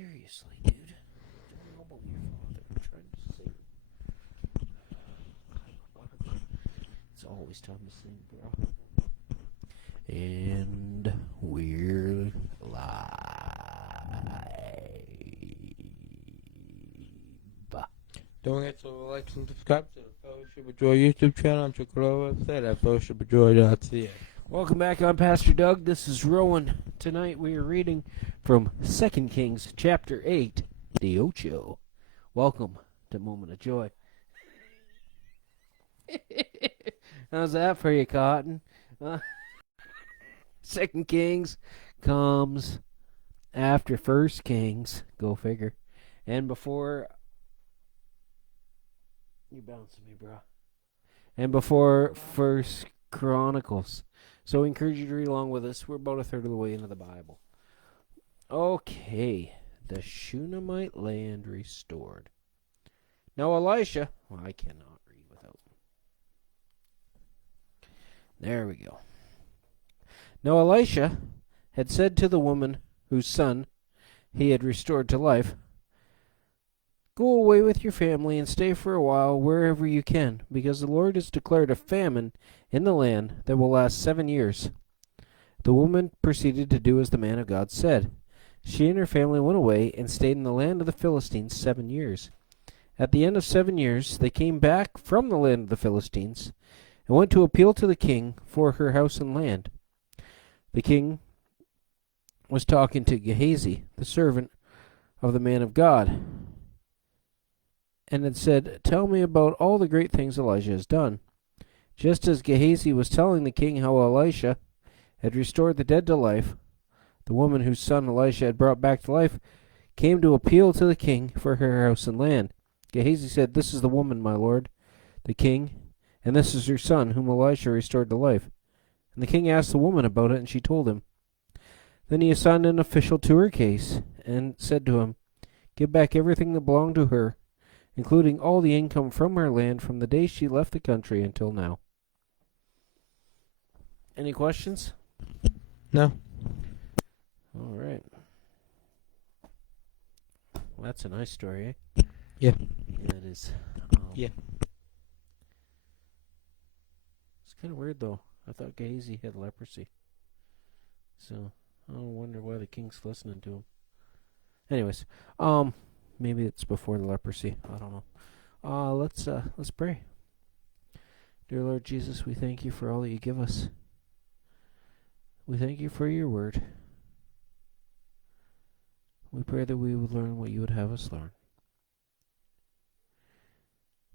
Seriously, dude. Don't know about your father. I'm trying to sing. It's always time to sing, bro. And we're live. Don't forget to like and subscribe to the Fellowship of Joy YouTube channel. I'm check out our website at fellowshipofjoy.ca. Welcome back on Pastor Doug. This is Rowan. Tonight we are reading from 2 Kings chapter 8, the Ocho. Welcome to Moment of Joy. How's that for you, Cotton? 2 Kings comes after 1 Kings. Go figure. And before... You bouncing me, bro. And before 1 Chronicles. So I encourage you to read along with us. We're about a third of the way into the Bible. Okay. The Shunamite land restored. Now Elisha... Well, I cannot read without... There we go. Now Elisha had said to the woman whose son he had restored to life, "Go away with your family and stay for a while wherever you can, because the Lord has declared a famine in the land that will last 7 years." The woman proceeded to do as the man of God said. She and her family went away and stayed in the land of the Philistines 7 years. At the end of 7 years, they came back from the land of the Philistines and went to appeal to the king for her house and land. The king was talking to Gehazi, the servant of the man of God, and had said, "Tell me about all the great things Elijah has done." Just as Gehazi was telling the king how Elisha had restored the dead to life, the woman whose son Elisha had brought back to life came to appeal to the king for her house and land. Gehazi said, "This is the woman, my lord, the king, and this is her son, whom Elisha restored to life." And the king asked the woman about it, and she told him. Then he assigned an official to her case and said to him, "Give back everything that belonged to her, including all the income from her land from the day she left the country until now." Any questions? No. All right. Well, that's a nice story, eh? Yeah. Yeah, it is. Yeah. It's kind of weird, though. I thought Gehazi had leprosy. So, I wonder why the king's listening to him. Anyways, maybe it's before the leprosy. I don't know. Let's pray. Dear Lord Jesus, we thank you for all that you give us. We thank you for your word. We pray that we would learn what you would have us learn.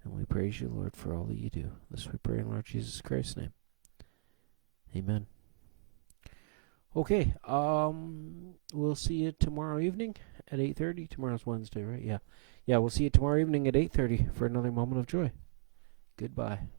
And we praise you, Lord, for all that you do. This we pray in Lord Jesus Christ's name. Amen. Okay, we'll see you tomorrow evening at 8:30. Tomorrow's Wednesday, right? Yeah, we'll see you tomorrow evening at 8:30 for another Moment of Joy. Goodbye.